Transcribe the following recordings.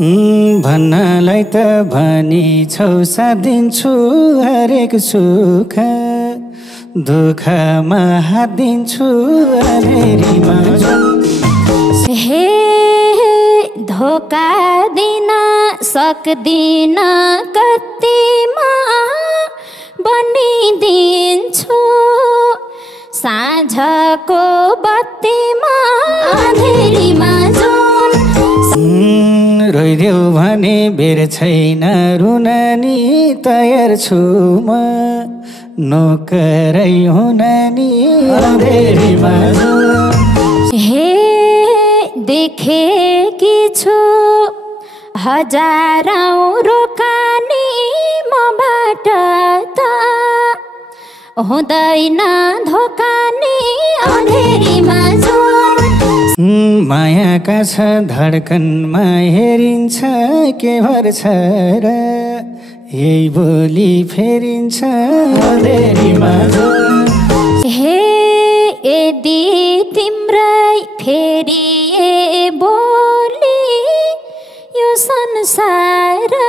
भन्नलाई त भनी छौ साथ दिन्छु हरेक सुख दुःखमा हात दिन्छु अँधेरीमा हे धोका दिन सक्दिन कतिमा बनिदिन्छु साँझको बत्तीमा अँधेरीमा रोइदेऊ भने बेर छैन रुन नि तयार छु म नोकरै हुन नि अँधेरीमा हे देखेकी छु हजारौं रोकानी मबाट त हुँदैन धोका नि अँधेरीमा मायाका छ धड्कनमा हेरिन्छ के भर्छ र यही बोली फेरिन्छ अँधेरीमा हे यदि तिम्रै फेरिए बोली यो संसारै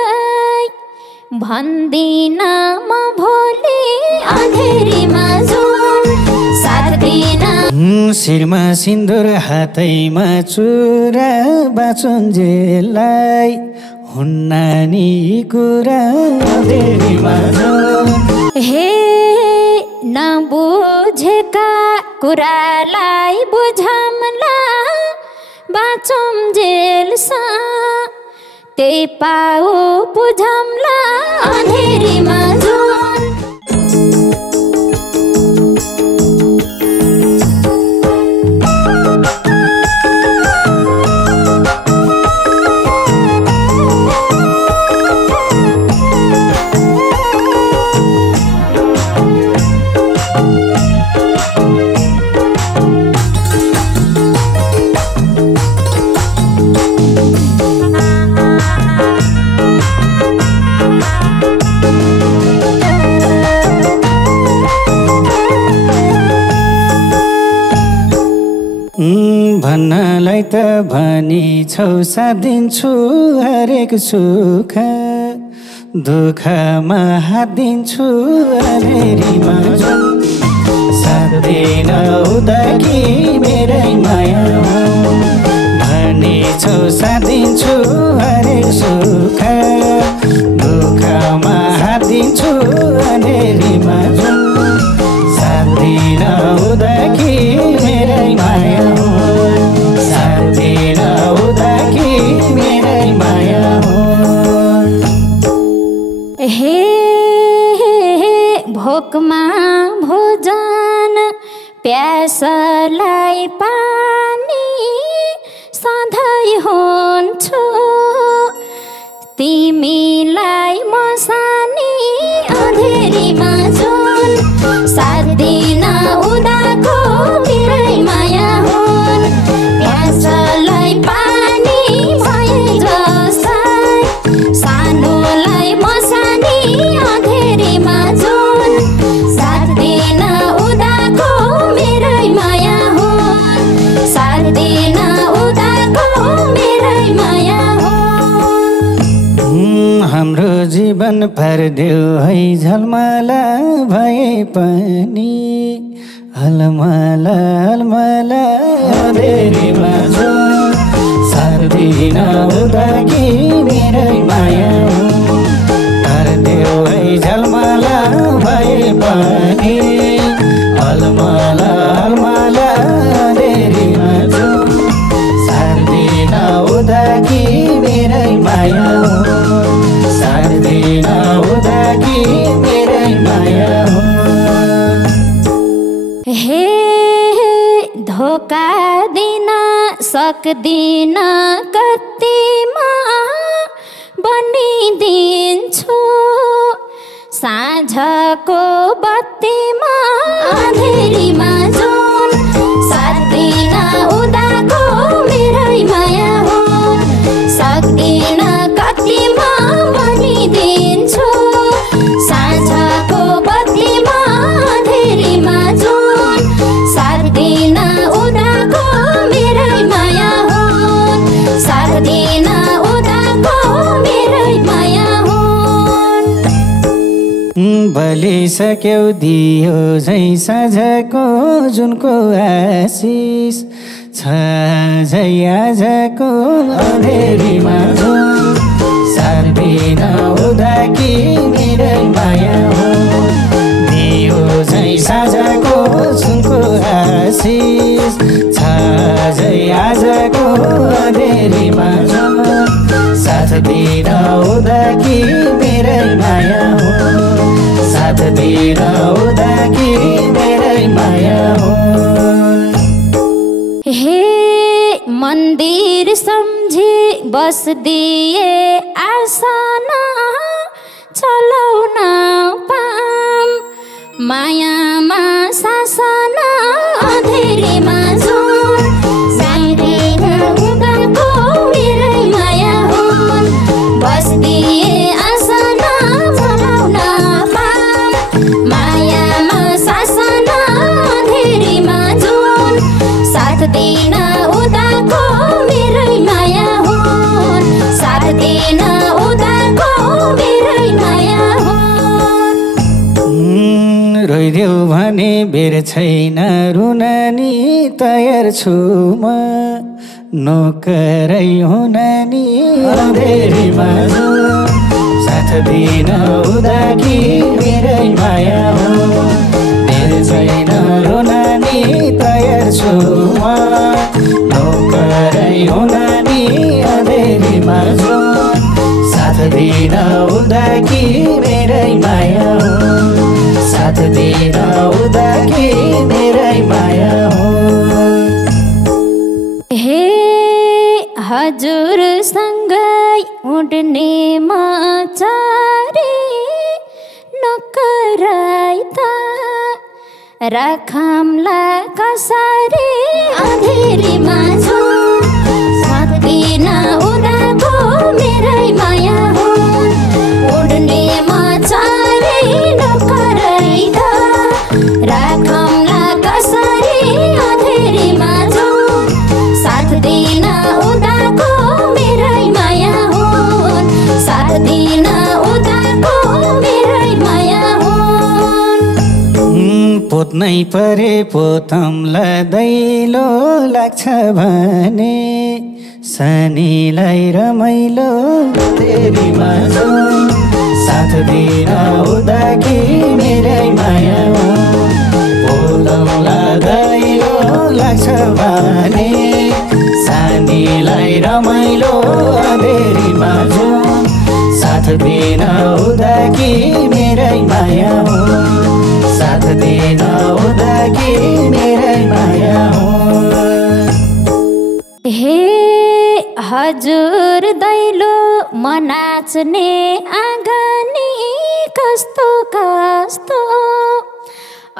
भन्दिन म भोलि अँधेरीमा साथ दिन शिरमा सिन्दुर हातैमा चुरा बाँचुन्जेललाई हुन्न नि कुरा अँधेरीमा हे नबुझेका कुरालाई बुझामला बाँचुन्जेलसा त्यही पाऊ बुझामला अँधेरीमा भन्नलाई त भनी छौ साथ दिन्छु हरेक सुख दुःखमा हात दिन्छु अँधेरीमा साथ दिन उदाकी मेरै माया भनी छौ साथ दिन्छु हरेक सुख दुःखमा हात दिन्छु अँधेरीमा साथ दिन उदाकी मेरै माया हे भोकमा भोजन प्यासलाई पानी सधैँ हुन्छु तिमीलाई मसानी अँधेरीमा साथ दिन उदाको मेरै माया हुन् प्यासलाई पानी भए जस्तै सानोलाई मसानी अँधेरीमा साथ दिन उदाको मेरै माया हुन् साथ दिन उदाको मेरै माया हुन् हाम्रो जीवन पारिदेऊ है झलमाला भए पनि हलमाला हलमाला अँधेरीमा साथ दिन उदाकी मेरै माया पारिदेऊ है झलमाला भए पनि हलमाला हलमाला अँधेरीमा साथ दिन उदाकी मेरै माया साथ दिन उदाकी मेरै माया हे धोका दिन सक्दिन कतिमा बनिदिन्छु साँझको बत्तीमा अँधेरीमा साथ दिन उदाको मेरै माया हुन् सक्दिन कतिमा बनिदिन्छु साँझको बत्तीमा अँधेरीमा साथ दिन उदाको मेरै माया हुन् साथ दिन उदाको बलिसक्यौ दियो झै साँझको जुनको आशिष छ झै आजको अँधेरीमा जुन साथ दिन हुँदा कि मेरै माया हो दियो झै साँझको जुनको आशिष छ झै आजको अँधेरीमा जुन साथ दिन हुँदा कि मेरै माया हो साथ दिन हुँदा कि मेरै माया हो। हे मन्दिर सम्झी बस्दिए आसना चलाउन पाम मायामा सासना अँधेरीमा जुन साइदिन हुँदाको मेरै माया हो बस्दिए आसना चलाउन पाम मायामा सासना अँधेरीमा जुन साथ दिन उदाको मेरै माया हो साथ दिन उदाको मेरै माया हो। रोइदेऊ भने बेर छैन रुन नि तयार छु म नोकरै हुन नि अँधेरीमा साथ दिन हुँदा कि मेरै माया हो बेर छैन रुन नि तयार छु म नोकरै हुन नि अँधेरीमा साथ दिन हुँदा कि मेरै माया हो साथ दिन हुँदा कि मेरै माया हो। हे हजुरसँगै उड्ने म चरी नकराई त राखमला कसरी अँधेरीमा जुन साथ दिन उदाको मेरै माया हो उड्ने म चरी नकराई त राखमला कसरी अँधेरीमा जुन साथ दिन उदाको मेरै माया हो साथ दिन उदाको मेरै माया हो। पोत्नै परे पोतमला दैलो लाग्छ भने शनिलाई रमाइलो अँधेरीमा साथ दिन हुँदा कि मेरै माया हो पोतमला दैलो लाग्छ भने शनिलाई रमाइलो अँधेरीमा साथ दिन हुँदा कि मेरै माया हो साथ दिन हुँदा कि मेरै माया हो। हे हजुर दैलो म नाच्ने आँगनी कस्तो कस्तो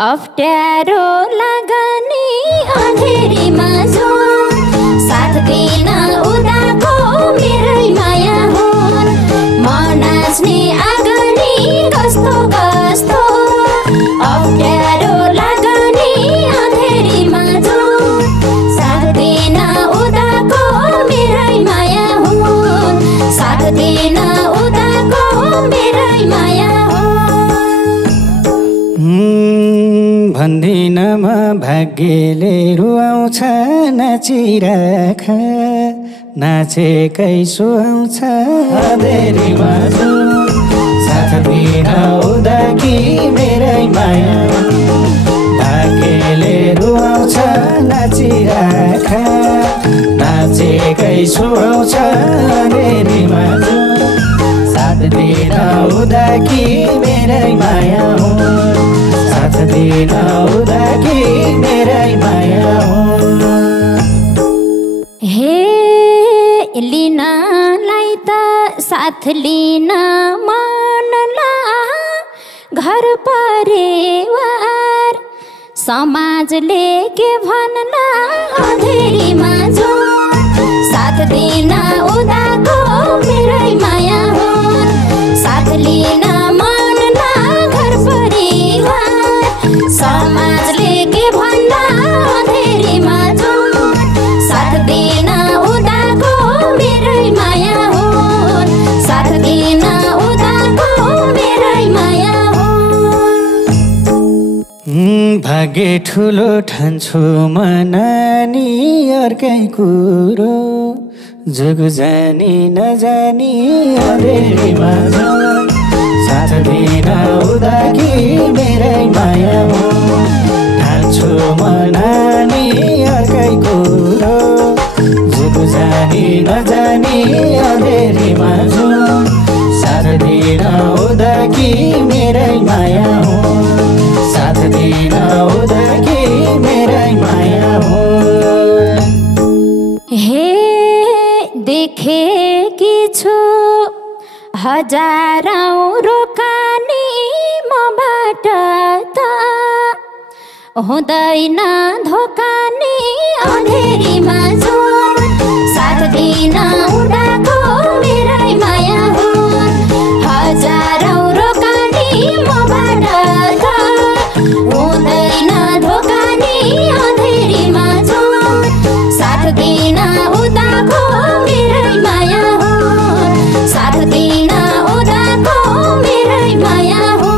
अप्ठ्यारो लागनी अँधेरीमा साथ दिन उदाको मेरै माया हो म नाच्ने आँगनी कस्तो कस्तो अप्ठ्यारो लागनी अँधेरीमा साथ दिन उदाको मेरै माया हो साथ दिन उदाको मेरै माया हो। भन्दिन म भाग्यले रुवाउँछ नाचिराख नाचेकै सुहाउँछ अँधेरीमा साथ दिन हुँदा कि मेरै माया भाग्यले रुवाउँछ नाचिराख नाचेकै सुहाउँछ अँधेरीमा साथ दिन हुँदा कि मेरै माया हो साथ दिन हुँदा कि मेरै माया हो। हे लिनलाई त साथ लिन मनला घर परिवार समाजले के भन्ला अँधेरीमा साथ दिन उदाको मेरै माया हो साथ लिन मनला घर परिवार समाजले के भन्ला अँधेरीमा साथ दिन उदाको मेरै माया हो साथ दिन उदाको मेरै माया हो। भाग्य ठुलो ठान्छु मनानी अर्कै कुरो जुग जानी नजानी अँधेरीमा जान साथ दिन उदाकी मेरै माया हो ठान्छु मनानी अर्कै कुरो जुग जानी नजानी अँधेरीमा जान साथ दिन उदाकी मेरै माया हो साथ दिन उदाकी मेरै माया हो हे देखेकी छु हजारौं रोकानी मबाट त हुँदैन धोकानी अँधेरीमा जुन साथ दिन उडाको मेरै माया हो हजारौं रोकानी मबाट त हुँदैन धोकानी अँधेरीमा जुन साथ दिन उदाको मेरै माया हो साथ दिन उदाको मेरै माया हो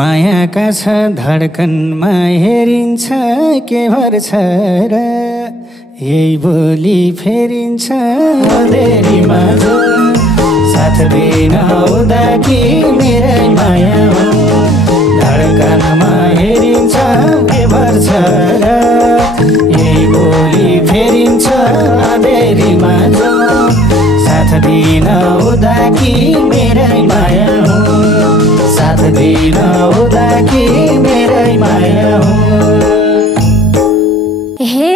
मायाका छ धड्कनमा हेरिन्छ के भर्छ र यही बोली फेरिन्छ अँधेरीमा जुन साथ दिन उदाकी मेरै माया हो धड्कनमा हेरिन्छ के भर्छ र यही बोली फेरिन्छ अँधेरीमा जुन साथ दिन उदाकी मेरै माया हो साथ दिन उदाकी मेरै माया हो हे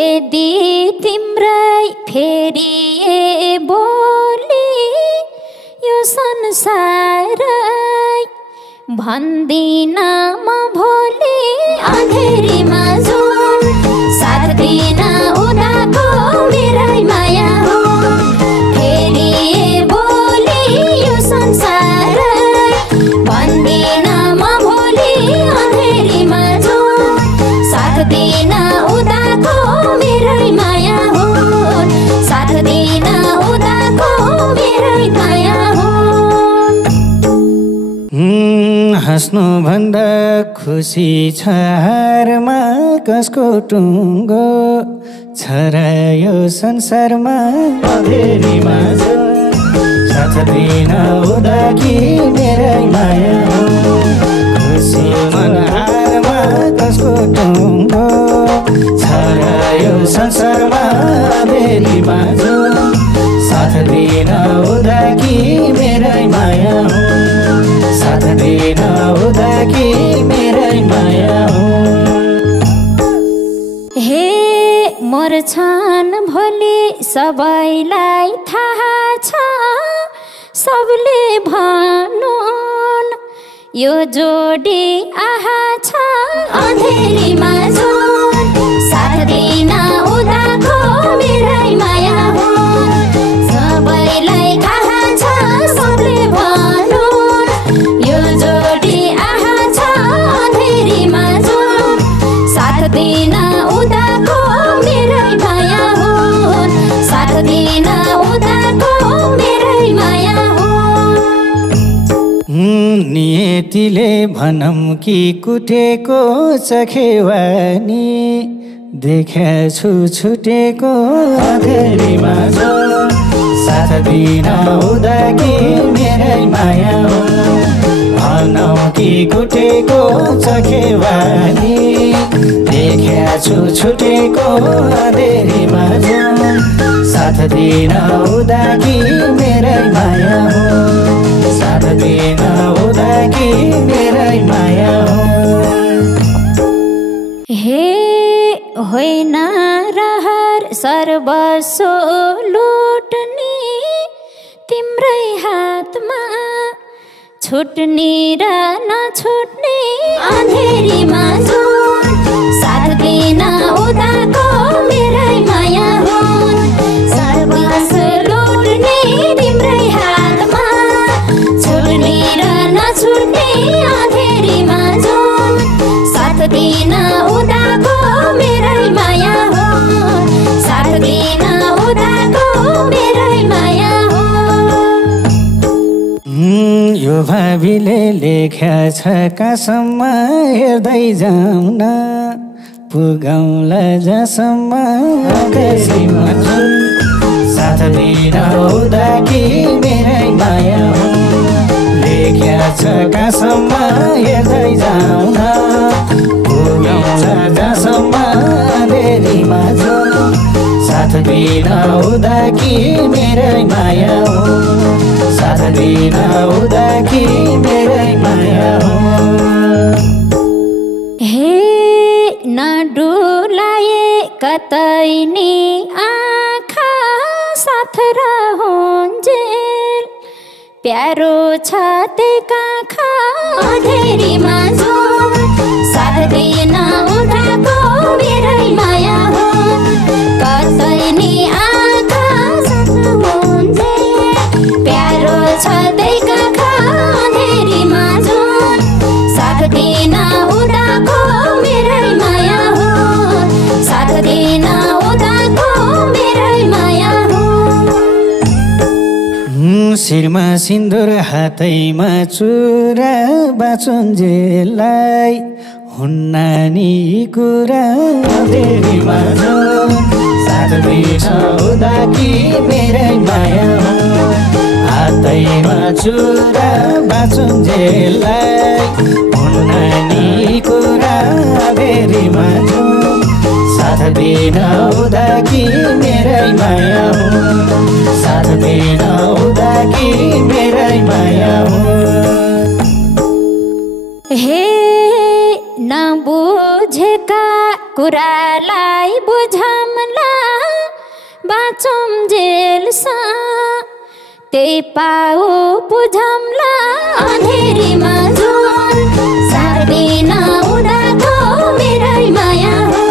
यदि तिम्रै फेरि बोली यो संसारै भन्दिन म भोलि अँधेरीमा जुन साथ दिन उदाको मेरै माया हो फेरि बोली यो संसारै भन्दिन म भोलि अँधेरीमा जुन साथ दिन उदाको मेरै माया हो साथ दिन उदाको मेरै माया हो हाँस्नु भन्दा खुसी छ हारमा कसको टुङ्गो छ र यो संसारमा अँधेरीमा जुन साथ दिन उदाकी मेरै माया हो खुसी मन हारमा कसको टुङ्गो छ र यो संसारमा अँधेरीमा जुन साथ दिन उदाकी मेरै माया हो साथ दिन उदाकी मेरै माया हो हे मर्छन् भोलि सबैलाई थाहा छ सबले भनुन् यो जोडी आहा छ अँधेरीमा जुन साथ दिन उदाको मेरै माया हो सबैलाई थाहा छ सबले भनुन् यो जोडी आहा छ अँधेरीमा जुन साथ दिन उदाको मेरै माया हो साथ दिन उदाको मेरै माया हो नियतिले भनौँ कि कुटेको चखेवानी देखा छु छुटेको अँधेरीमा जुन साथ दिन उदाकी मेरै माया हो भनौँ कि कुटेको चखेवानी देखा छु छुटेको अँधेरीमा जुन साथ दिन उदाकी मेरै माया हो साथ दिन उदाकी मेरै माया हो हे होइन रहर सर्वस्व लुट्ने तिम्रै हातमा छुट्ने र नछुट्ने अँधेरीमा जुन साथ दिन उदाको मेरै माया हो सर्वस्व लुट्ने तिम्रै हातमा छुट्ने र नछुट्ने अँधेरीमा जुन साथ दिन उदाको मेरै माया हो साथ दिन उदाको मेरै माया हो यो भावीले लेख्या छ कहाँसम्म हेर्दै जाउँ न पुगौँला जसम्म देशमा जुन साथ दिन हुँदा कि मेरै माया हो लेख्या छ कहाँसम्म हेर्दै जाउँ न पुगौँला जसम्म देशमा जुन साथ दिन हुँदा कि मेरै माया हो साथ दिन हुँदा कि मेरै माया हो हे नडुलाए कतै नि आँखा साथ रहन्जेल प्यारो छ त्यही काखा अँधेरीमा झोल साथ दिन उठाको मेरै माया हो कतै नि आँखा साथ रहन्जेल प्यारो छ त्यही काखा अँधेरीमा झोल साथ दिन उठाको मेरै माया हो साथ दिन उठाको मेरै माया हो शिरमा सिन्दुर हातैमा चुरा बाँचुन्जेललाई हुन्न नि कुरा अँधेरीमा झोल साथ दिन हुँदा कि मेरै माया हो हातैमा चुरा बाँचुन्जेललाई हुन्न नि कुरा अँधेरीमा झोल साथ दिन हुँदा कि मेरै माया हो साथ दिन हुँदा कि मेरै माया हो हे नबुझेका कुरालाई बुझौँला बाँचुन्जेलसम्म त्यही पाऊ बुझौँला अँधेरीमा झोल साथ दिन उडाको मेरै माया हो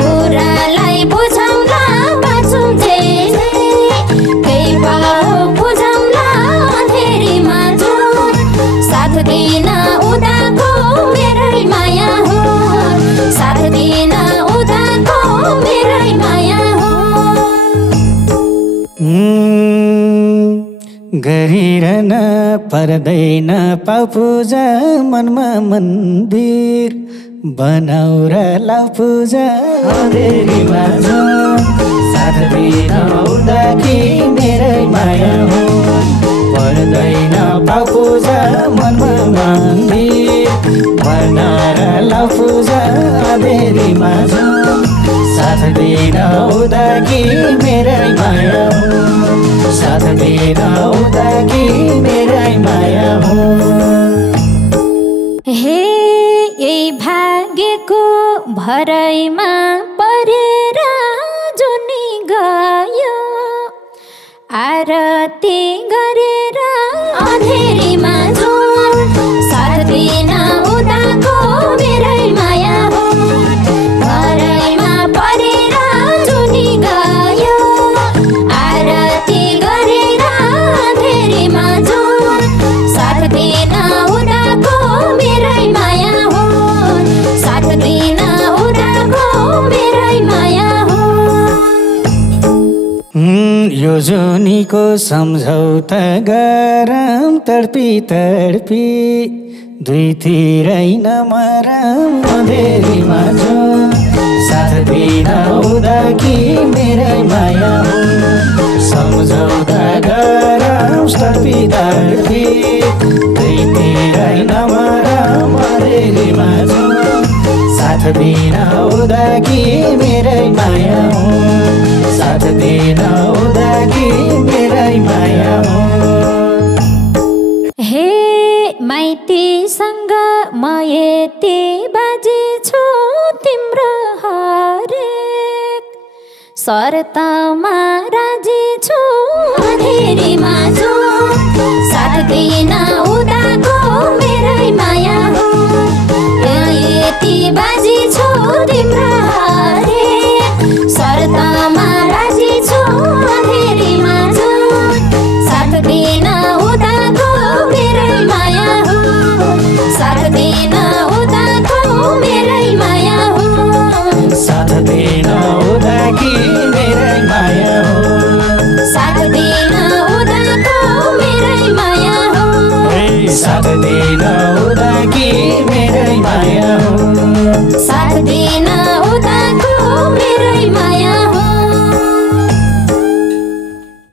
कुरालाई बुझौँला बाँचुन्जेल त्यही पाऊ बुझौँला अँधेरीमा झोल साथ दिन उडाको मेरै माया हो साथ दिन उडाको मेरै माया हो गरिरहन पर्दैन पाउ पूजा मनमा मन्दिर बनाउ र लाउ पूजा अँधेरीमा झोल साथ दिन हुँदा कि मेरै माया हो पर्दैन पाउ पूजा मनमा मन्दिर बनाएर लाउ पूजा अँधेरीमा झोल साथ दिन हुँदा कि मेरै माया हो साथ दिन हुँदा कि मेरै माया हो हे यही भाग्यको भराइमा परेर जुनी गयो आरती गरेर अँधेरीमा झोल साथ दिन उदाको मेरै माया हो भराइमा परेर जुनी गयो आरती गरेर अँधेरीमा झोल साथ दिन उदाको मेरै माया हो साथ दिन उदाको मेरै माया हो यो जोनीको सम्झौता गरम तडपी तडपी दुईतिरै नमरम अँधेरीमा झोल साथ दिन हुँदा कि मेरै माया हो सम्झौता गरम तडपी तडपी दुईतिरै नमरम अँधेरीमा झोल साथ दिन हुँदा कि मेरै माया हो साथ दिन हुँदा कि मेरै माया हो हे माइतीसँग म यति बाजी छु तिम्रो हरेक शर्तमा राजी छु अँधेरीमा झोल साथ दिन उदाको मेरै माया हो यति बाजी छु तिम्रो हरेक शर्तमा राजी छु अँधेरीमा झोल साथ दिन उदाको मेरै माया हो साथ दिन उदाको मेरै माया हो साथ दिन हुँदा कि मेरै माया हो साथ दिन उदाको मेरै माया हो मेरै माया हुन्। साथ दिन